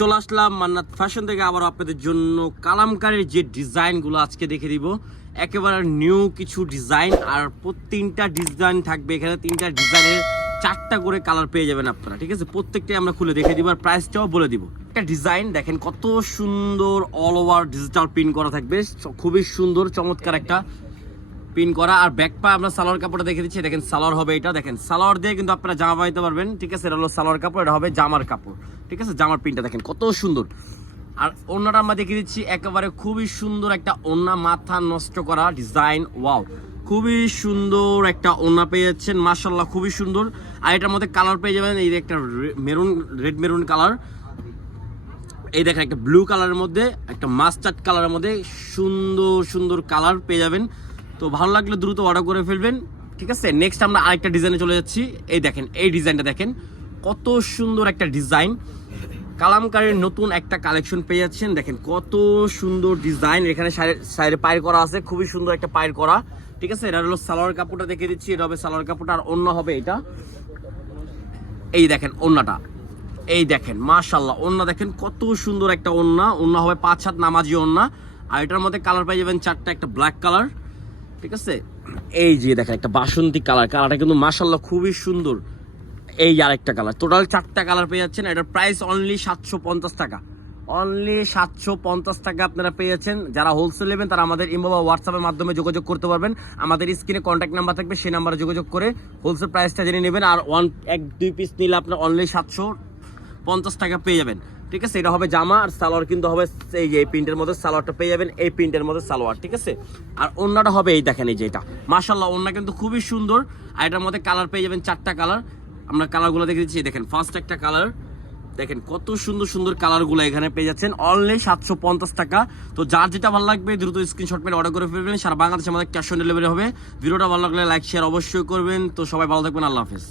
চলে আসলাম মান্নাত ফ্যাশন থেকে। আবার আপনাদের জন্য কালামকারীর যে ডিজাইনগুলো আজকে দেখে দিব। একেবারে নিউ কিছু ডিজাইন, আর প্রত্যেকটা ডিজাইন থাকবে এখানে। তিনটা ডিজাইনের চারটা করে কালার পেয়ে যাবেন আপনারা, ঠিক আছে? প্রত্যেকটাই আমরা খুলে দেখে দিব আর প্রাইসটাও বলে দিব। একটা ডিজাইন, দেখেন কত সুন্দর অল ওভার ডিজিটাল প্রিন্ট করা থাকবে। খুবই সুন্দর, চমৎকার একটা পিন করা। আর ব্যাক পা আমরা সালোয়ার কাপড়টা দেখে দিচ্ছি। দেখেন সালোয়ার হবে এটা। দেখেন, সালোয়ার দিয়ে কিন্তু আপনারা জামা পাইতে পারবেন, ঠিক আছে? এটা হলো সালোয়ার কাপড়, এটা হবে জামার কাপড়। ঠিক আছে? জামার পিনটা দেখেন, কত সুন্দর। আর ওনাটা আমরা দেখে দিচ্ছি, একেবারে খুবই সুন্দর একটা ওন্না, মাথা নষ্ট করা ডিজাইন ওয়াও খুবই সুন্দর একটা ওন্না পেয়ে যাচ্ছেন মার্শাল্লাহ খুবই সুন্দর। আর এটার মধ্যে কালার পেয়ে যাবেন, এই একটা মেরুন রেড মেরুন কালার এই দেখেন, একটা ব্লু কালারের মধ্যে, একটা মাস্টার্ড কালারের মধ্যে সুন্দর সুন্দর কালার পেয়ে যাবেন। তো ভালো লাগলে দ্রুত অর্ডার করে ফেলবেন, ঠিক আছে? নেক্সট আমরা আরেকটা ডিজাইনে চলে যাচ্ছি। এই দেখেন, এই ডিজাইনটা দেখেন, কত সুন্দর একটা ডিজাইন কালামকারের নতুন একটা কালেকশন পেয়ে যাচ্ছেন দেখেন কত সুন্দর ডিজাইন এখানে সাইডে পায়ের করা আছে, খুবই সুন্দর একটা পায়ের করা। ঠিক আছে? এটা হলো সালোয়ার কাপড়টা দেখে দিচ্ছি, এটা হবে সালোয়ার কাপড়টা, আর অন্য হবে এটা। এই দেখেন ওন্নাটা। এই দেখেন মাশাল্লাহ ওন্না দেখেন কত সুন্দর একটা ওন্না। ওন্না হবে পাঁচ হাত নামাজি ওন্না। আর এটার মধ্যে কালার পেয়ে যাবেন চারটা একটা ব্ল্যাক কালার ঠিক আছে? এই যে দেখেন, একটা বাসন্তী কালার কালারটা কিন্তু মাশাল্লাহ খুবই সুন্দর। এই আরেকটা কালার টোটাল চারটা কালার পেয়ে যাচ্ছেন। এটার প্রাইস অনলি সাতশো পঞ্চাশ টাকা। অনলি সাতশো পঞ্চাশ টাকা আপনারা পেয়ে যাচ্ছেন। যারা হোলসেল নেবেন, তারা আমাদের ইমো বা হোয়াটসঅ্যাপের মাধ্যমে যোগাযোগ করতে পারবেন। আমাদের স্ক্রিনে কন্ট্যাক্ট নাম্বার থাকবে, সেই নাম্বারে যোগাযোগ করে হোলসেল প্রাইসটা জেনে নেবেন। আর ওয়ান এক, দুই পিস নিলে আপনার অনলি সাতশো পঞ্চাশ টাকা পেয়ে যাবেন। ঠিক আছে? এটা হবে জামা, আর সালোয়ার কিন্তু হবে এই যে এই প্রিন্টের মধ্যে সালোয়ারটা পেয়ে যাবেন। এই প্রিন্টের মধ্যে সালোয়ার, ঠিক আছে? আর অন্যটা হবে এই দেখেন, এই যে এটা। মার্শাল্লাহ অন্য কিন্তু খুবই সুন্দর। আর এটার মধ্যে কালার পেয়ে যাবেন চারটা কালার আমরা কালারগুলো দেখে দিচ্ছি দেখেন ফার্স্ট একটা কালার। দেখেন, কত সুন্দর সুন্দর কালারগুলো এখানে পেয়ে যাচ্ছেন। অনলি সাতশো পঞ্চাশ টাকা। তো যার যেটা ভালো লাগবে, দ্রুত স্ক্রিনশট মেরে অর্ডার করে ফেলবেন। সারা বাংলাদেশে আমাদের ক্যাশ অন ডেলিভারি হবে। ভিডিওটা ভালো লাগলে লাইক শেয়ার অবশ্যই করবেন। তো সবাই ভালো থাকবেন, আল্লাহ হাফেজ।